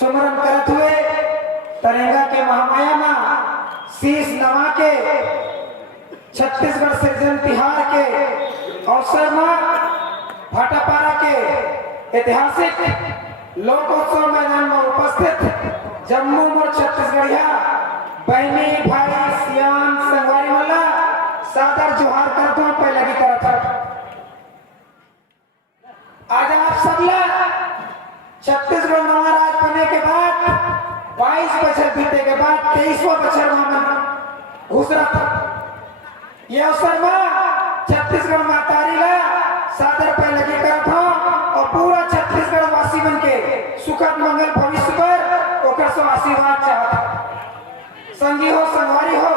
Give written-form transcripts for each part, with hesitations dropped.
सुमरन करत हुए तरेंगा के महामाया मां शीश नवा के छत्तीसगढ़ से जन तिहार के अवसर में भाटापारा के ऐतिहासिक लोकोत्सव मैदान में उपस्थित जम्मू मोड़ छत्तीसगढ़िया बहनी भाई सियान संगवारी वाला सादर जोहार करता हूँ पहले की तरफ। आज आप सब लोग छत्तीसगढ़ नवा राज बनने के बाद 22 बछर बीते के बाद 23वां बछर में घुस रहा था। यह अवसर में छत्तीसगढ़ मातारी ला सादर पे लगी करत हो और पूरा छत्तीसगढ़ वासी बन के सुखद मंगल भविष्य पर ओकर सो आशीर्वाद चाहत। संगी हो संगवारी हो,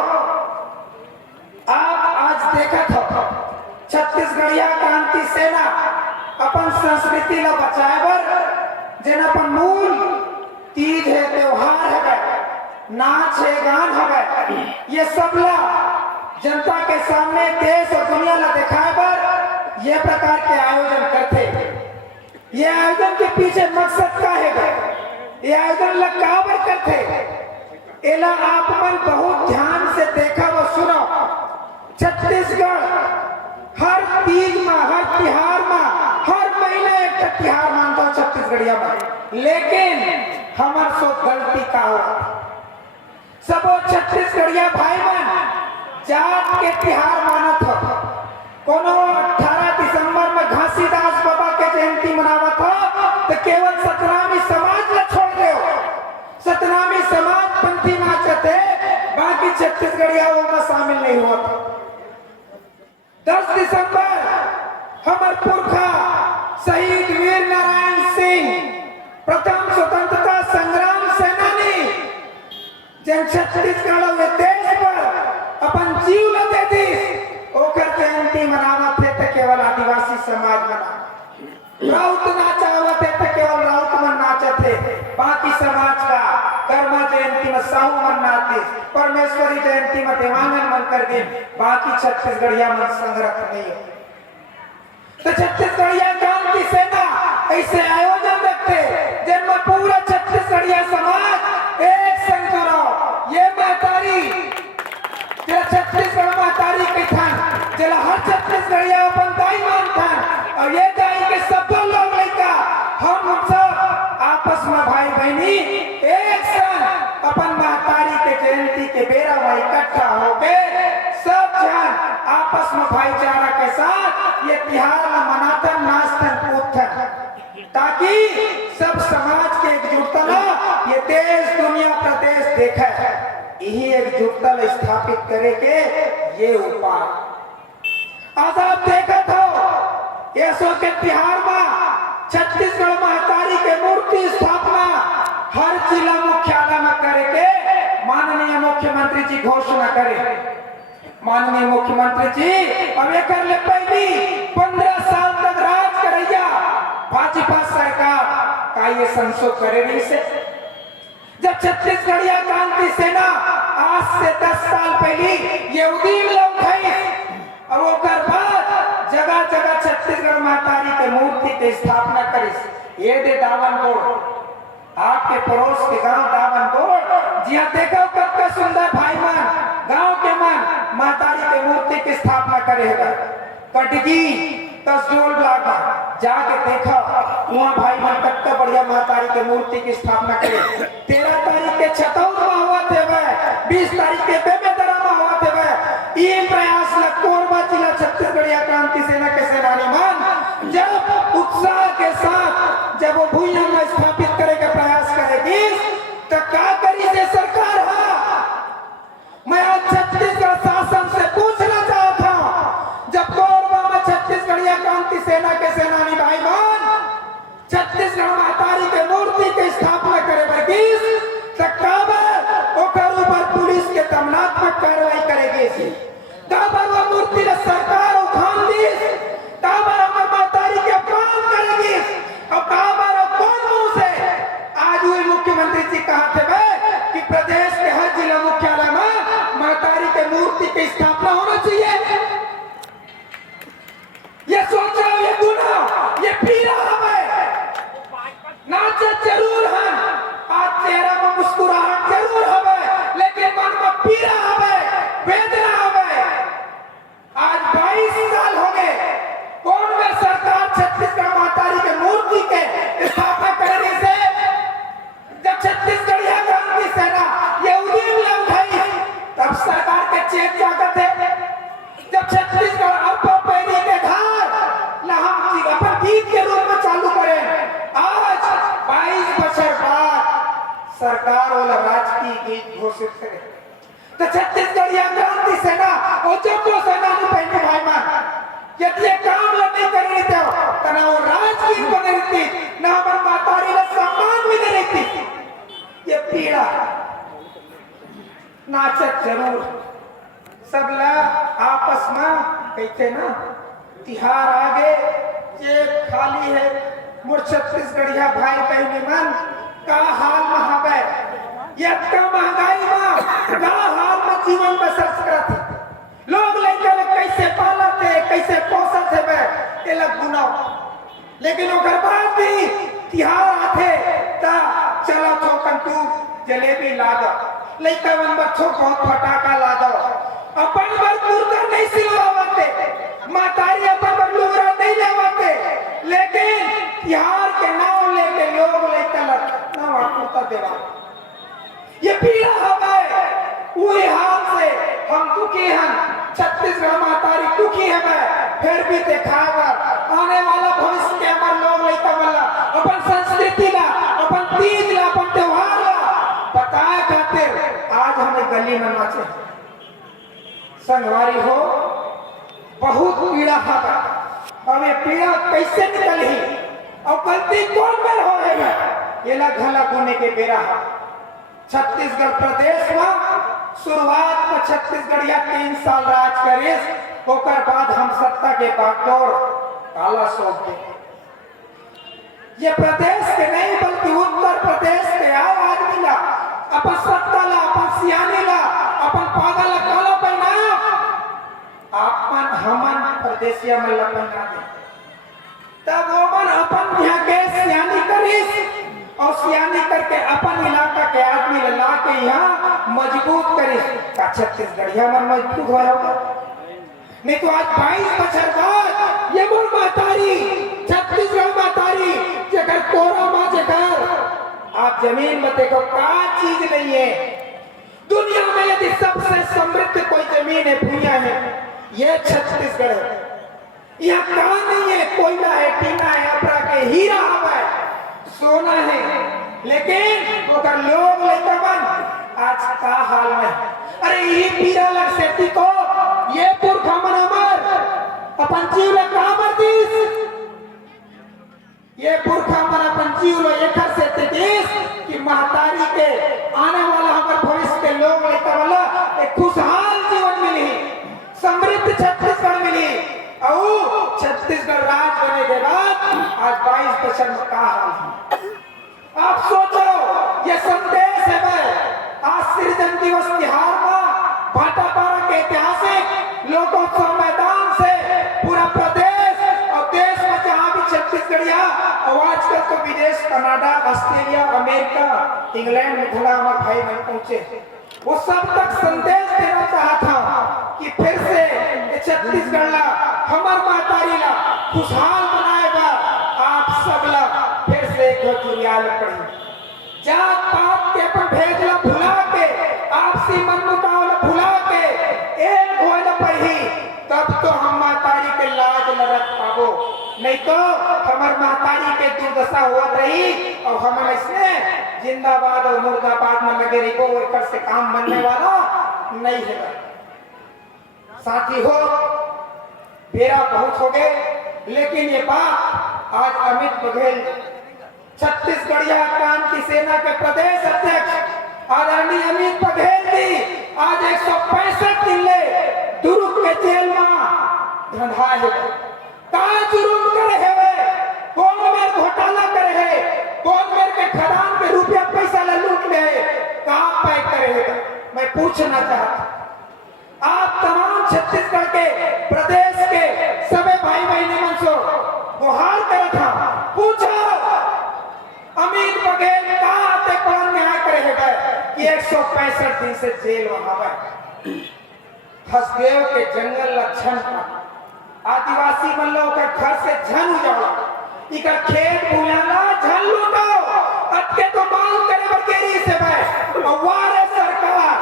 आप आज देखत हो छत्तीसगढ़िया क्रांति सेना अपन संस्कृति ला बचाए बर जेन अपन मूल तीज है, त्योहार है, नाच है, गान है, ये सब ला जनता के सामने देश और दुनिया ला दिखाए बर ये प्रकार के आयोजन करते। ये आयोजन के पीछे मकसद का है, ये आयोजन ला काबर करते एला आप मन बहुत ध्यान से देखा व सुनो। छत्तीसगढ़ हर तीज में, हर तिहार में, हर महीने एक तिहार मानता छत्तीसगढ़िया में, लेकिन हमार सो गलती का हो सबो छत्तीसगढ़िया भाई मन जात के तिहार मानत हो। कोनो 18 दिसंबर में घासीदास बाबा के जयंती मनावत हो तो केवल सतनामी समाज ला छोड़ दे हो, सतनामी समाज पंथी नाचत है, बाकी छत्तीसगढ़िया वो में शामिल नहीं हुआ था। 10 दिसंबर हमार पुरखा शहीद वीर नारायण सिंह प्रथम स्वतंत्रता संग्राम सेनानी जन छत्तीसगढ़ में देश पर अपन जीव ल दे दी ओकर जयंती मनावत थे तो केवल आदिवासी समाज मना। राउत नाचावत थे तो केवल राउत मन नाचत थे, बाकी समाज का कर्मा जयंती में साहू मन नाचते, परमेश्वरी जयंती में देवांगन मन कर दे, बाकी छत्तीसगढ़िया मन संग्रह नहीं हो। तो छत्तीसगढ़िया क्रांति सेना ऐसे आयोजन रखते जिनमें पूरा छत्तीसगढ़िया समाज एक संग जुड़ा। ये महतारी जला छत्तीसगढ़ महतारी के थान जला हर छत्तीसगढ़िया अपन दाई मानता और ये दाई के सब लोग लड़का हम सब आपस में भाई बहनी एक संग अपन महतारी के जयंती के बेरा में इकट्ठा हो गए, सब जन आपस में भाईचारा के साथ ये तिहार मनातन नाचतन कूदतन ताकि सब समाज के एकजुटता ये देश दुनिया प्रदेश देखे। यही एकजुटता स्थापित करे के ये उपाय आज आप देखत हो। ये सो के तिहार में छत्तीसगढ़ महतारी के मूर्ति स्थापना हर जिला मुख्यालय में करे के माननीय मुख्यमंत्री जी घोषणा करे। माननीय मुख्यमंत्री जी अब एक ले पहली 15 साल तक राज करैया भाजपा सरकार का ये संशोध करे नहीं से। जब छत्तीसगढ़िया क्रांति सेना आज से 10 साल पहले ये उदीम लोग है और ओकर बाद जगह जगह छत्तीसगढ़ महतारी के मूर्ति के स्थापना करी। ये दे दावनगढ़ आपके पड़ोस के गांव दावनगढ़ जिया देखो कब सुंदर भाई मन गांव के मन महतारी के मूर्ति की स्थापना करेगा। कटगी तसडोल ब्लॉक जाके देखा वहाँ भाई मन कट्टा बढ़िया महतारी के मूर्ति की स्थापना करे। 13 तारीख के छतौर में हुआ थे वह, 20 तारीख के बेमेतरा में हुआ थे वह। ये प्रयास ल कोरबा जिला छत्तीसगढ़िया क्रांति सेना के सेनानी मान जब उत्साह के साथ जब वो भूइयां में स्थापित करे का प्रयास करेगी तो क्या करी से सरकार है। मैं आज छत्तीसगढ़ शासन से पूछना चाहता हूँ, जब कोरबा में छत्तीसगढ़िया क्रांति सेना के सेनानी भाई मान छत्तीसगढ़ महतारी के मूर्ति की स्थापना करे बगीस तो काबर ओकर ऊपर पुलिस के दमनात्मक कार्रवाई करेगी। काबर वो मूर्ति ला सरकार उखान दी, काबर हमर महतारी के अपमान करेगी और काबर कौन मुंह से आज हुई मुख्यमंत्री जी कहा थे कि प्रदेश के हर जिला मुख्यालय में महतारी के मूर्ति की स्थापना होना चाहिए। ये सोचा, ये गुना, ये पीड़ा हमें नाच जरूर है। सरकार और राजकीय गीत घोषित करे तो छत्तीसगढ़िया क्रांति सेना और जम्मू सेना ने पहले भाई मान यदि ये काम नहीं कर रही थे तो ना वो राजकीय को नहीं रहती ना हमारे मातारी ने सम्मान भी नहीं रहती। ये पीड़ा नाचत जरूर सबला आपस में कहते ना तिहार आगे ये खाली है मुड़ छत्तीसगढ़िया भाई बहनी मन का हाल में हवे ये महंगाई में का हाल में जीवन बसर करत लोग लेकर कैसे पालते कैसे पोसत है ये लग गुना लेकिन ओकर बाद भी तिहार आथे ता चलो थो कंतु जलेबी ला दो लइका मन बच्चों बहुत फटाका ला दो अपन बर कुर्ता नहीं सिलवाते मातारी अपन बर लुगरा नहीं लेवाते लेकिन तिहार के नाम लेके लोग लेकर ना कुर्ता देवा ये पीड़ा हमें वही हाल से हम दुखी हैं छत्तीसगढ़ मातारी दुखी है फिर भी दिखाएगा आने वाला भविष्य के हमारे लोग लेकर वाला अपन संस्कृति ला अपन तीज ला अपन त्योहार ला बताए खातिर आज हमें गली में नाचे संगवारी हो बहुत पीड़ा है अब ये पीड़ा कैसे निकली और गलती कौन में हो ये ला घला गुने के बेरा है छत्तीसगढ़ प्रदेश में शुरुआत में छत्तीसगढ़िया 3 साल राज करे होकर बाद हम सत्ता के बागडोर काला सौंप दे ये प्रदेश के नहीं बल्कि उत्तर प्रदेश के आए आदमी ला अपन सत्ता ला अपन सियानी ला अपन पागल काला पहना अपन हमन प्रदेशिया में लपना दे तब वो मन अपन यहाँ के सियानी करीस और सियानी करके अपन इलाका के आदमी ला के यहाँ मजबूत करे का छत्तीसगढ़िया में मजबूत हो होगा नहीं तो आज 22 बछर बाद ये मोर मातारी छत्तीसगढ़ मातारी जेकर कोरा माँ जेकर आप जमीन में देखो क्या चीज नहीं है दुनिया में यदि सबसे समृद्ध कोई जमीन है भूया है ये छत्तीसगढ़ है यहाँ कहा नहीं है कोयला है टीना है अपरा के हीरा है सोना है लेकिन वो लोग लेकर बन आज का हाल में अरे ये पीरा लग सेती को ये पुरखा मन अमर अपन जीव ले कामर दीस ये पुरखा मन अपन जीव ले एकर सेती दीस कि महतारी के आने वाला हमारे भविष्य के लोग लेकर वाला एक खुशहाल जीवन मिली समृद्ध छत्तीसगढ़ मिली और छत्तीसगढ़ राज बने के बाद आज 22 बछर में का हाल है आप सोचो ये संदेश है भाई आज सृजन दिवस तिहार में भाटापारा के ऐतिहासिक लोकोत्सव मैदान से पूरा प्रदेश और देश में जहाँ भी छत्तीसगढ़िया और आजकल तो विदेश कनाडा ऑस्ट्रेलिया अमेरिका इंग्लैंड में भला हमारे भाई बहन पहुंचे वो सब तक संदेश देना चाहा था कि फिर से छत्तीसगढ़ ला हमार मातारी ला खुशहाल बनाएगा आप सब ला फिर से एक पड़ी जात पात के अपन भेजला भुला के आपसी मनमुटाव भुला के एक होल पड़ी तब तो हम मातारी के लाज न रख पाबो नहीं तो हमार मातारी के दुर्दशा होत रही और हम इसने जिंदाबाद और मुर्दाबाद में लगे रही वो एक से काम बनने वाला नहीं है साथी हो मेरा बहुत हो गए लेकिन ये बात आज अमित बघेल छत्तीसगढ़िया क्रांति सेना के प्रदेश अध्यक्ष आदरणीय अमित बघेल जी आज 165 दिन ले दुर्ग के जेल में धंधा है का जुर्म करे है कौन मेरे घोटाला करे है कौन मेरे के खदान पे रुपया पैसा ले लूट ले कहां पैक करे है मैं पूछना चाहता आप तमाम छत्तीसगढ़ के प्रदेश के सभी भाई बहनी मन से गुहार करे था पूछो अमित बघेल कहाँ आते कौन न्याय करेगा कि 165 दिन से जेल वहां हसदेव के जंगल लक्षण आदिवासी मन लोग का घर से झन उजाड़ा इका खेत बुलाना झन लूटो अटके तो मांग करे बकेरी से मैं वारे सरकार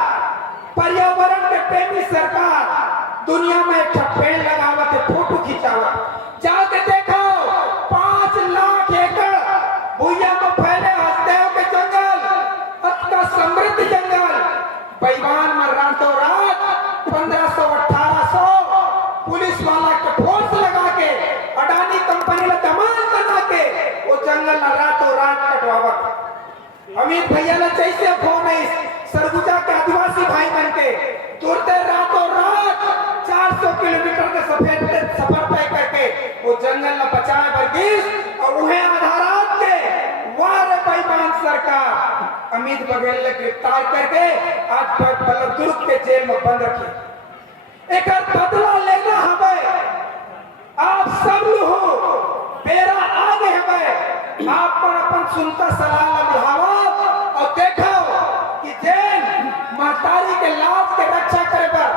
पर्यावरण के प्रेमी सरकार दुनिया में एक पेड़ लगावत है फोटो खिंचावत जाके देखो 5 लाख एकड़ भूया में फैले हसदेव के जंगल ला रातों रात कटवावत। अमित भैया ने जैसे फोन है सरगुजा के आदिवासी भाई बन के तुरते रातों रात 400 किलोमीटर के सफर तय करके वो जंगल में बचाए वर्गीस और उन्हें आधारात के वारे बेईमान सरकार अमित बघेल ने गिरफ्तार करके आज बल्लभदुर्ग के जेल में बंद रखी। एक बदला लेना हमें आप सब हो मेरा आगे हमें आप पर अपन सुनता सलाह बढ़ावा और देखो कि जेल महतारी के लाभ के रक्षा करे पर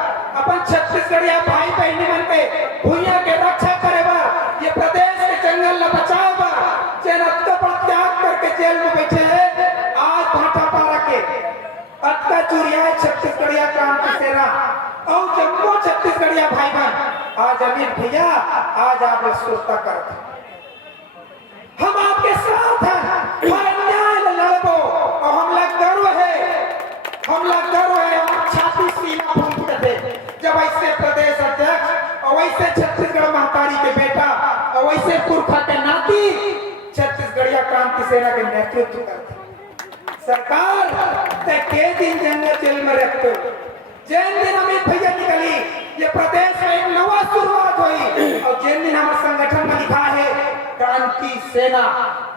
अपन छत्तीसगढ़िया भाई बहनी बन के भूया के रक्षा करे पर ये प्रदेश के जंगल न बचाए पर जेल पर त्याग करके जेल में बैठे हैं। आज भाटा पारा के अत्ता चुरिया छत्तीसगढ़िया क्रांति सेना और जम्मू छत्तीसगढ़िया भाई बहन आज अमित भैया आज आप सोचता करते हम आपके साथ हैं हर अन्याय लड़बो और हम लोग गर्व है हम छाती सीना फूंकते थे जब ऐसे प्रदेश अध्यक्ष और वैसे छत्तीसगढ़ महतारी के बेटा और वैसे पुरखा के नाती छत्तीसगढ़िया क्रांति सेना के नेतृत्व करते। सरकार ते के दिन जंगल जेल में रखते हो जिन दिन अमित भैया निकली ये प्रदेश में एक नवा शुरुआत हुई और जिन दिन हमारे संगठन में लिखा है क्रांति सेना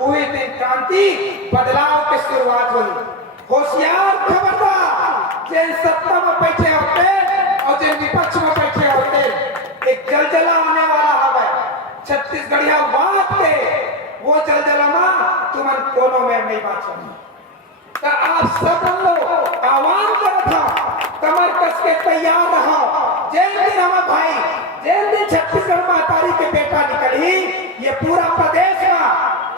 वही दिन क्रांति बदलाव की शुरुआत हुई। होशियार खबरदार जिन सत्ता में बैठे होते और जिन विपक्ष में बैठे होते एक जलजला आने वाला है छत्तीसगढ़िया बात के वो जलजला में तुमन कोनो में नहीं बाँचोगे। तो आप सब लोग आह्वान करता कमर कस के तैयार रहो जिन दिन हमारे भाई जिन दिन छत्तीसगढ़ महतारी के बेटा निकली ये पूरा प्रदेश में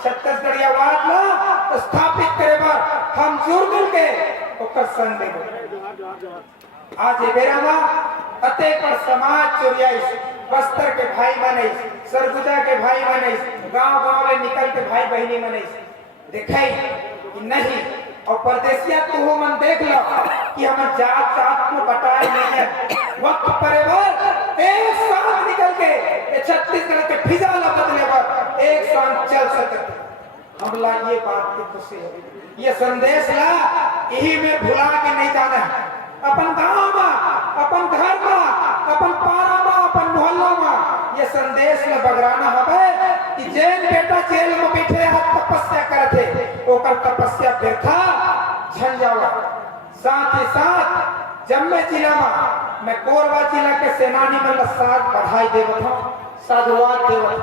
छत्तीसगढ़िया बात ना स्थापित करे पर हम जुड़ मिल के ओकर संग देबो। आज ये बेरा में अते पर समाज चुरियाई बस्तर के भाई बने सरगुजा के भाई बने गांव-गांव में निकल के भाई बहनी बने दिखाई कि नहीं और परदेसिया तू हो मन देख लो कि हम जात जात में बटाए नहीं है वक्त परिवार एक साथ निकल के छत्तीसगढ़ के फिजा बदले पर एक साथ चल सकते हम ला ये बात की खुशी है ये संदेश ला यही में भुला के नहीं जाना है अपन गांव में अपन घर में अपन पारा में अपन मोहल्ला में ये संदेश में बगराना हवे कि जेल बेटा जेल में बैठे हाथ तपस्या करते ओकर तपस्या व्यर्था झन जावा। साथ ही साथ जम्मे जिला में मैं कोरबा जिला के सेनानी में साथ बधाई देवत हूं साधुवाद देवत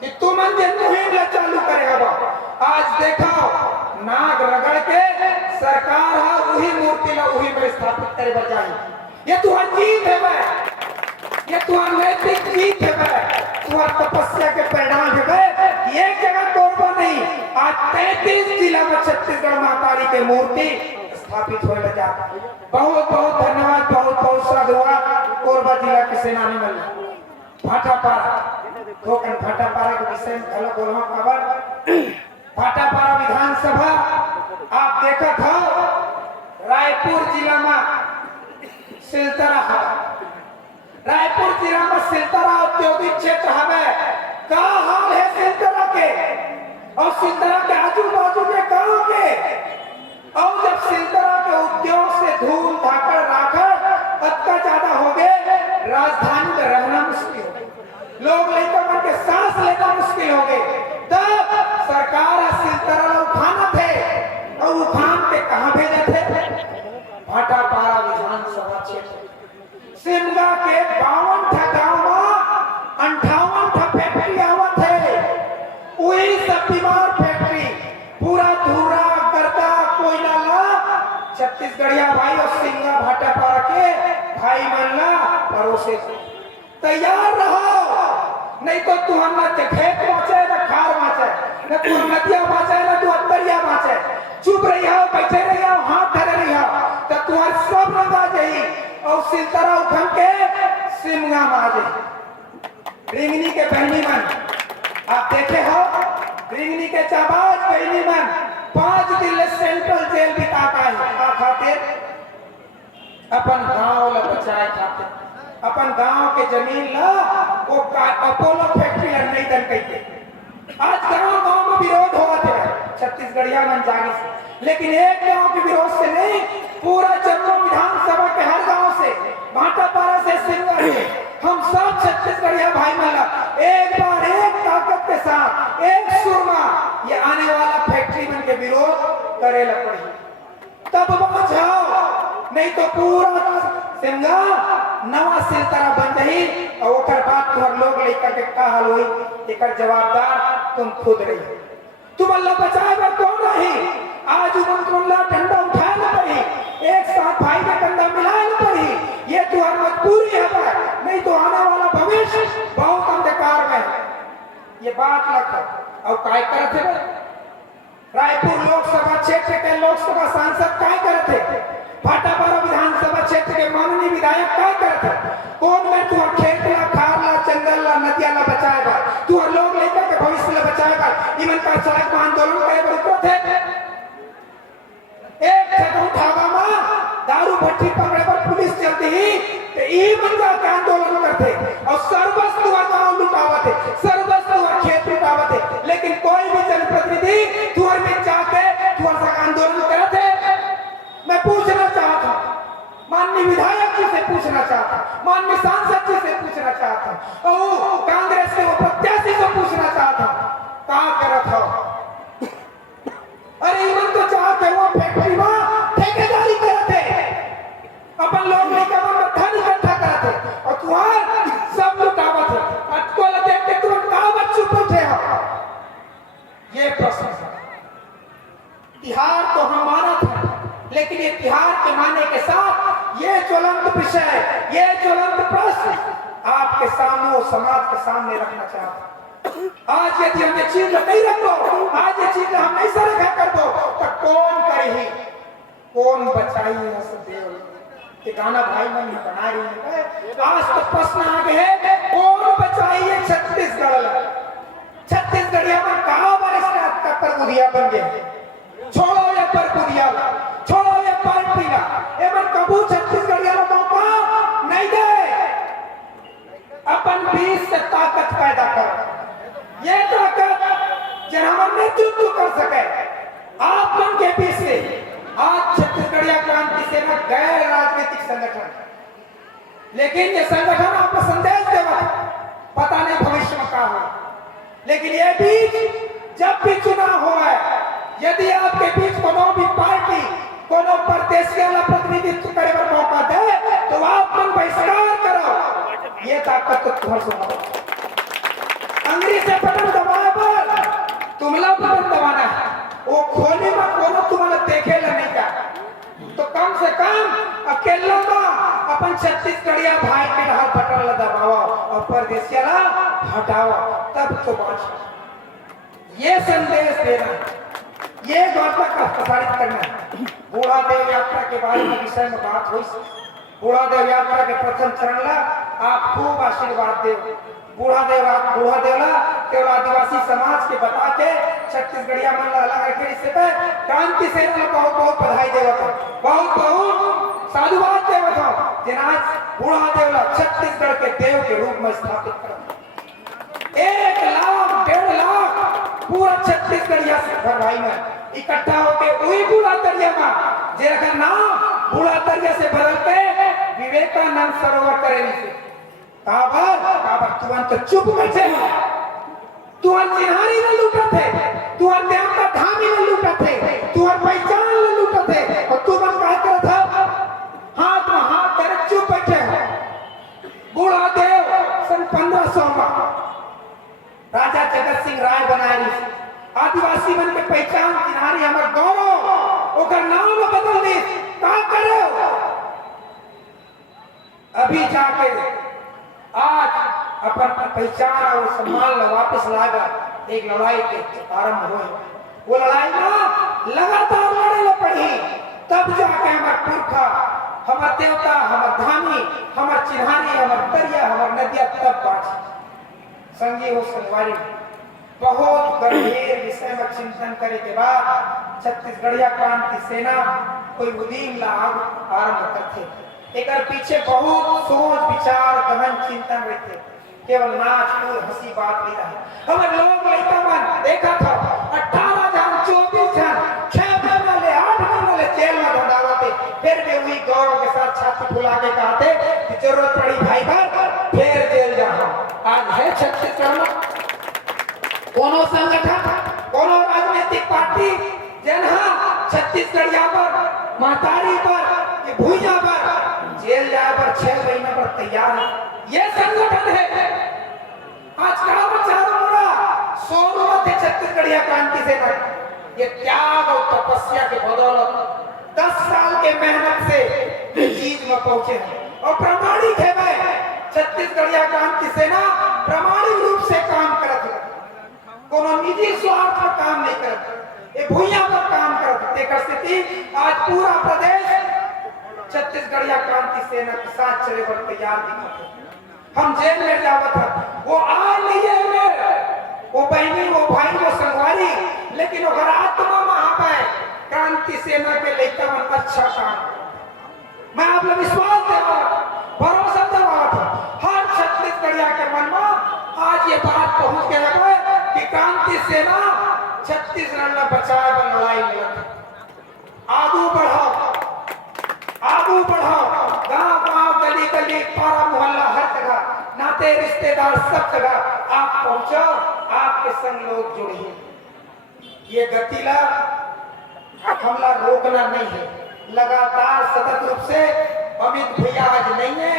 कि तुमन जे मुहिम ला चालू करेगा आज देखो नाग रगड़ के सरकार है वही मूर्ति ला वही में स्थापित करे बजाई ये तुम्हारी जीत है भाई ये तुम्हारी नैतिक जीत है भाई तुम्हारी तपस्या के परिणाम है भाई एक जगह कोरबा नहीं आज 33 जिला में छत्तीसगढ़ महतारी के मूर्ति स्थापित हो लगा। बहुत बहुत धन्यवाद बहुत बहुत साधुवाद कोरबा जिला के सेनानी मन भाटापारा थोकन भाटापारा के विषय में अलग बोलवा खबर भाटापारा विधानसभा आप देखा था रायपुर जिला में सिलतरा है रायपुर जिला में सिलतरा औद्योगिक क्षेत्र है का हाल है सिलतरा के और सिलतरा के आजू बाजू के गांव के और जब सिलतरा के उद्योग से धूल धाकड़ राखड़ अत्ता ज्यादा हो गए राजधानी में रहना मुश्किल हो गया लोग लेकर मन के सांस लेना मुश्किल हो गए तब सरकार सिलतरा उठाना थे और उठान के कहां भेजे थे भाटापारा विधानसभा क्षेत्र सिमगा के 52 गांव में 58 फैक्ट्री आवत है वही सब बीमार फैक्ट्री पूरा धूरा गर्दा कोयला ला छत्तीसगढ़िया भाई और सिंगा भाटापारा के भाई मन ला परोसे तैयार रहो नहीं तो तू हम ना खेत पहुंचे ना खार पहुंचे ना तू नदिया पहुंचे ना तू अतरिया पहुंचे चुप रही हो बैठे रही हो हाथ धरे रही हो तो तुम्हारे सब लगा जाई और सिलतरा उठन के सिमगा में आ जाई रिंगनी के बहनी मन आप देखे हो रिंगनी के चाबाज बहनी मन 5 दिन सेंट्रल जेल बिता का खातिर अपन गांव ला बचाए खातिर अपन गांव के जमीन ला वो अपोलो फैक्ट्री नहीं दन कही आज गांव गांव में विरोध होता है छत्तीसगढ़िया मन जागी से, लेकिन एक गांव के विरोध से नहीं, पूरा जम्मू विधानसभा के हर गांव से, भाटापारा से, सिंगर से, हम सब छत्तीसगढ़िया भाई मिला एक बार एक ताकत के साथ एक सुरमा ये आने वाला फैक्ट्री मन के विरोध करे ल पड़ी, तब बचाओ, नहीं तो पूरा सिंगा नवा सिल तरह बन रही और ओकर बात तुम्हारे लोग लेकर के का हाल हुई, एकर जवाबदार तुम खुद रही। तुम अल्लाह बचाए बर कौन रही, आज उमला डंडा उठाए न पड़ी, एक साथ भाई का कंधा मिलाए न पड़ी, ये तुम्हारी मजबूरी है, नहीं तो आने वाला भविष्य बहुत अंधकार में। ये बात रखो और काय करते रायपुर लोकसभा क्षेत्र के लोकसभा सांसद काय करते, भाटापारा विधानसभा क्षेत्र के माननीय विधायक काय करते, कौन में तू खेतला खारला जंगलला नदियाला बचाएगा, तू लोग लेकर के भविष्य ला बचाएगा, इमन का सड़क आंदोलन करे बर उठे एक जगह उठावा मा दारू भट्टी पकड़े पर पुलिस चलती ही तो ई मन का आंदोलन करते और सर्वस्व गांव लुटावत है, सर्वस्व खेत लुटावत है, लेकिन कोई भी जनप्रतिनिधि तुअर में जाके तुअर सा आंदोलन करते। मैं पूछना चाहता हूं, माननीय विधायक जी से पूछना चाहता हूं, माननीय सांसद जी से पूछना चाहता हूं, और कांग्रेस के वो प्रत्याशी से पूछना चाहता हूं, कहां करत हो? अरे इमन तो चाहते वो फैक्ट्री में ठेकेदारी करते, अपन लोग लेकर धन इकट्ठा करते और तुम्हार सब लुटावत है, अटको देख के तुम कहां चुप उठे हो? ये प्रश्न है। तिहार तो हम माना था, लेकिन ये तिहार के माने के साथ ये ज्वलंत विषय, ये ज्वलंत प्रश्न आपके सामने समाज के सामने रखना चाहता। आज यदि हम ये चीज नहीं रखो, आज ये चीज हम नहीं सरखा कर दो तो कौन करेही, कौन बचाई देव? ये गाना भाई मन बना रही है, आज तो प्रश्न आगे है कौन बचाइए छत्तीसगढ़? छत्तीसगढ़िया में कहा बारिश का परबुदिया बन गए, छोड़ो ये परबुदिया, छोड़ो ये पार्टी का, एवं कबू छत्तीसगढ़िया लोगों को नहीं दे, अपन बीच से ताकत पैदा कर, ये ताकत जन हम नेतृत्व कर सके आप मन के बीच से। आज छत्तीसगढ़िया क्रांति सेना गैर राजनीतिक संगठन, लेकिन ये संगठन आपको संदेश देगा, पता नहीं भविष्य में क्या हो, लेकिन ये बीच जब भी चुनाव हो है, यदि आपके बीच कोनो भी पार्टी कोनो प्रदेश वाला प्रतिनिधित्व करे का मौका दे तो आप मन बहिष्कार करो, ये ताकत तो तुम्हारे सुनाओ। अंग्रेज से बटन दबाए पर तुमला बटन दबाना है, वो खोले में कोनो तुम्हारा देखे नहीं का, तो कम से कम अकेला अपन छत्तीसगढ़िया भाई के हाथ बटन ला दबाओ और परदेशिया ला हटाओ, तब तो बात। ये संदेश देना, ये बात का प्रसारित करना। बूढ़ा देव यात्रा के बारे में विषय में बात हुई, बूढ़ा देव यात्रा के प्रथम चरण ला आप खूब आशीर्वाद देव, बूढ़ा देवला केवल आदिवासी समाज के बता के छत्तीसगढ़िया मन लगा के इससे पे क्रांति सेना को बहुत बहुत बधाई देवत हो, बहुत बहुत साधुवाद देवत हो, जिनाज बूढ़ा देवला छत्तीसगढ़ के देव के रूप में स्थापित कर 1 लाख 1.5 लाख पूरा छत्तीसगढ़िया से भाई में इकट्ठा होके वही बूढ़ा दरिया में जेकर नाम बूढ़ा दरिया से बदल के विवेकानंद सरोवर करेली से काबर तुम तो चुप बैठे हो, तुम चिन्हारी न लूटा थे, तुम देवता धामी न लूटा थे, तुम पहचान न लूटा थे, और तुम क्या कर था हाथ में हाथ धरे चुप बैठे हो। बूढ़ा देव सन 1500 में राजा जगत सिंह राय बनाए रही, आदिवासी मन के पहचान चिन्हारी हमार गौरव ओकर नाम बदल दी, का करे अभी जाके आज अपन पहचान और सम्मान वापस लाएगा। एक लड़ाई के आरंभ हुए, वो लड़ाई में लगातार लड़े ला पड़ी, तब जाके हमार पुरखा, हमार देवता, हमार धामी, हमार चिन्हानी, हमार दरिया, हमार नदिया तब बाँची। संगी हो संगवारी बहुत गंभीर विषय में चिंतन करे के बाद छत्तीसगढ़िया क्रांति सेना कोई उदीम लाभ आरंभ करते, एक पीछे बहुत सोच विचार गहन चिंतन रहते, केवल नाच कूद हंसी बात नहीं रहा। हमारे लोग लड़का मन देखा था 18 जन 24 फिर वे वही गौरव के साथ छाती फुला के कहते कि जरूरत पड़ी भाई पर फिर जेल जाओ। आज है छत्तीसगढ़ में कोनो संगठन कोनो राजनीतिक पार्टी जहाँ छत्तीसगढ़ पर महतारी पर ये भूजा पर जेल जाए पर 6 महीने पर तैयार है। ये संगठन है। आज कहा चारों मुड़ा सोमवत है छत्तीसगढ़िया क्रांति सेना। ये त्याग और तपस्या के बदौलत 10 साल के मेहनत से चीज में पहुंचे हैं और प्रामाणिक है। मैं छत्तीसगढ़िया क्रांति सेना प्रामाणिक रूप से काम करत है। कोनो निजी स्वार्थ पर काम नहीं करत, ये भूया पर काम करत। एक स्थिति आज पूरा प्रदेश छत्तीसगढ़िया क्रांति सेना के साथ चले पर तैयार दिखत है। हम जेल में जावत है वो आ नहीं है, वो बहनी वो भाई वो संगवारी, लेकिन अगर आत्मा वहां पे क्रांति सेना के लेकर मन अच्छा काम। मैं आप लोग विश्वास देवा भरोसा देवा हर छत्तीसगढ़िया के मन में आज ये बात पहुंच गया है कि क्रांति सेना छत्तीसगढ़ में बचाए पर लड़ाई लड़। आगू बढ़ाओ, आगू बढ़ाओ, गांव गांव गली गली पारा मोहल्ला हर जगह नाते रिश्तेदार सब जगह आप पहुंचो, आपके संग लोग जुड़िए। ये गतिला हमला रोकना नहीं है, लगातार सतत रूप से अमित भैया आज नहीं है,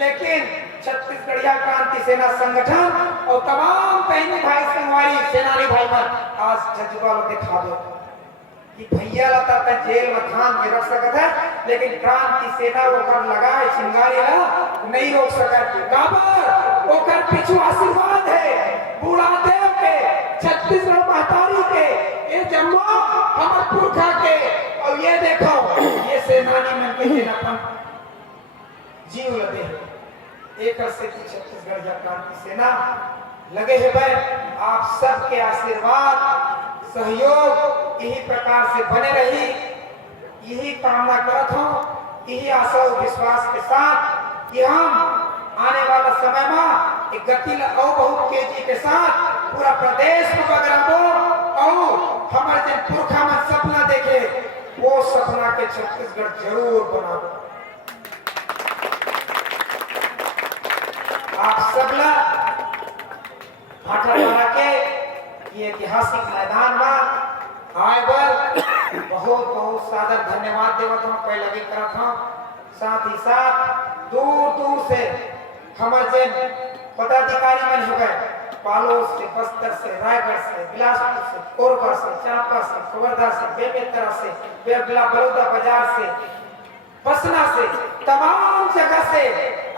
लेकिन छत्तीसगढ़िया क्रांति सेना संगठन और तमाम बहनी भाई संगवारी सेनानी भाई मन आज जज्बा दिखा दो कि भैया लता का जेल में थान के रख सकता है, लेकिन क्रांति सेना ओकर लगाए चिंगारी नहीं रोक सकत। काबर ओकर पीछे आशीर्वाद है बूढ़ा देव के, छत्तीसगढ़ महतारी के, ये जम्मू हमर पुरखा के। और ये देखो ये सेनानी मन के अपन जीव लगे एक से छत्तीसगढ़ क्रांति सेना लगे है। भाई आप सबके आशीर्वाद सहयोग यही प्रकार से बने रही, यही कामना करत हूँ, यही आशा और विश्वास के साथ कि हम आने वाला समय में एक गति और बहुत तेजी के साथ पूरा प्रदेश को बगराबो और हमारे जन पुरखा में सपना देखे वो सपना के छत्तीसगढ़ जरूर बनाओ। आप सबला भाटापारा के ये ऐतिहासिक मैदान में आए बर बहुत बहुत सादर धन्यवाद देवत हूँ। पहले भी करत हूँ, साथ ही साथ दूर दूर से हमारे जन पदाधिकारी मन हो गए, पालोर से, बस्तर से, रायगढ़ से, बिलासपुर से, कोरबा से, चांपा से, कवर्धा से, बेमेतरा से, बड़ौदा बाजार से, बसना से, तमाम जगह से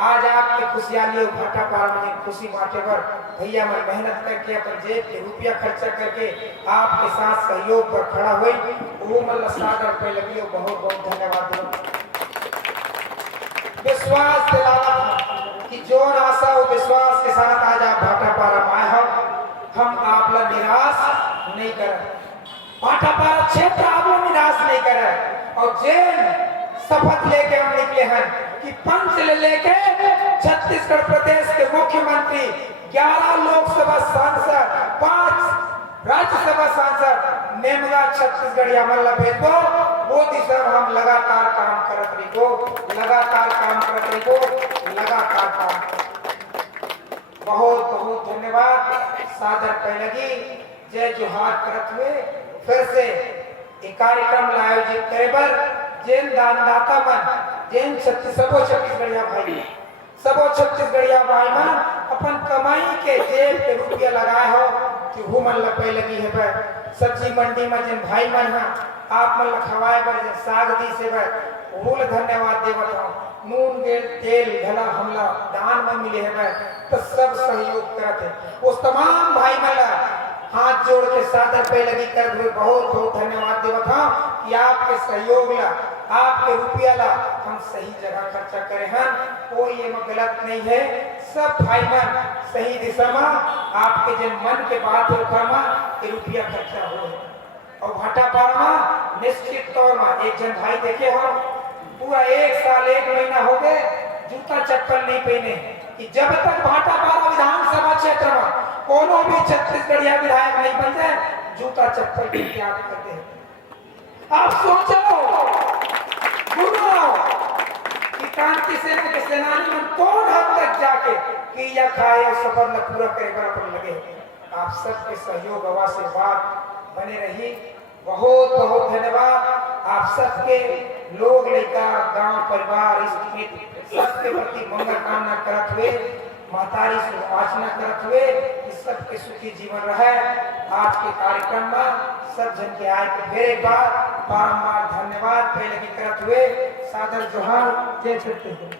आज आपके खुशहाली और भाटापारा में खुशी बांटे पर भैया मैं मेहनत करके अपन जेब के रुपया खर्चा करके आपके साथ सहयोग पर खड़ा हुई, वो मतलब सागर पे लगी। बहुत बहुत धन्यवाद। विश्वास दिलावा कि जो आशा और विश्वास के साथ आज आप भाटापारा में आए हो, हम आप लोग निराश नहीं कर। भाटापारा क्षेत्र आप लोग निराश नहीं कर। और जेल शपथ लेके हम निकले हैं कि पंच ले लेके छत्तीसगढ़ प्रदेश के मुख्यमंत्री, 11 लोकसभा सांसद, 5 राज्यसभा सांसद नेमगा छत्तीसगढ़ यामला भेजो। वो दिशा हम लगातार काम करत रही को, लगातार काम करत रही को, लगातार काम। बहुत बहुत धन्यवाद। सादर पहलगी जय जोहार करत हुए फिर से एक कार्यक्रम आयोजित करे बर जेन दानदाता मन, जेन सबो छत्तीसगढ़िया भाई, सबो छत्तीसगढ़िया भाई मन अपन कमाई के जेब के रुपया लगाए हो कि वो मन लपे लगी है। भाई सब्जी मंडी में जिन भाई मन है आप मन खवाए बर जन साग दी से भाई वो धन्यवाद देवत हूँ। नून गेल तेल घला हमला दान में मिले है भाई तो सब सहयोग करते हैं। उस तमाम भाई मन हाथ जोड़ के सादर पे लगी कर हुए बहुत बहुत धन्यवाद देवत हूँ कि आपके सहयोग ला, आपके रुपया ला हम सही जगह खर्चा करे हैं। कोई ये में गलत नहीं है, सब भाई मन सही दिशा में आपके जन मन के बात है रुपया खर्चा हो। और भाटापारा में निश्चित तौर में एक जन भाई देखे हो पूरा 1 साल 1 महीना हो गए जूता चप्पल नहीं पहने कि जब तक भाटापारा विधानसभा क्षेत्र में कोनो भी छत्तीसगढ़िया विधायक नहीं बन जाए जूता चप्पल की त्याग करते हैं। आप सोचो गुरु शांति सेना के सेनानी मन कौन हद तक जाके कि यह खाए और सफर न पूरा करे पर लगे। आप सबके सहयोग और आशीर्वाद बने रही। बहुत बहुत धन्यवाद। आप सबके लोग लेकर गांव परिवार इष्ट मित्र सबके प्रति मंगल कामना करत हुए महतारी से आचना करत हुए कि सबके सुखी जीवन रहे। आज के कार्यक्रम में सब जन के आए के फिर एक बार बारम्बार धन्यवाद पहले की करत हुए सादर जोहार जय छत्तीसगढ़।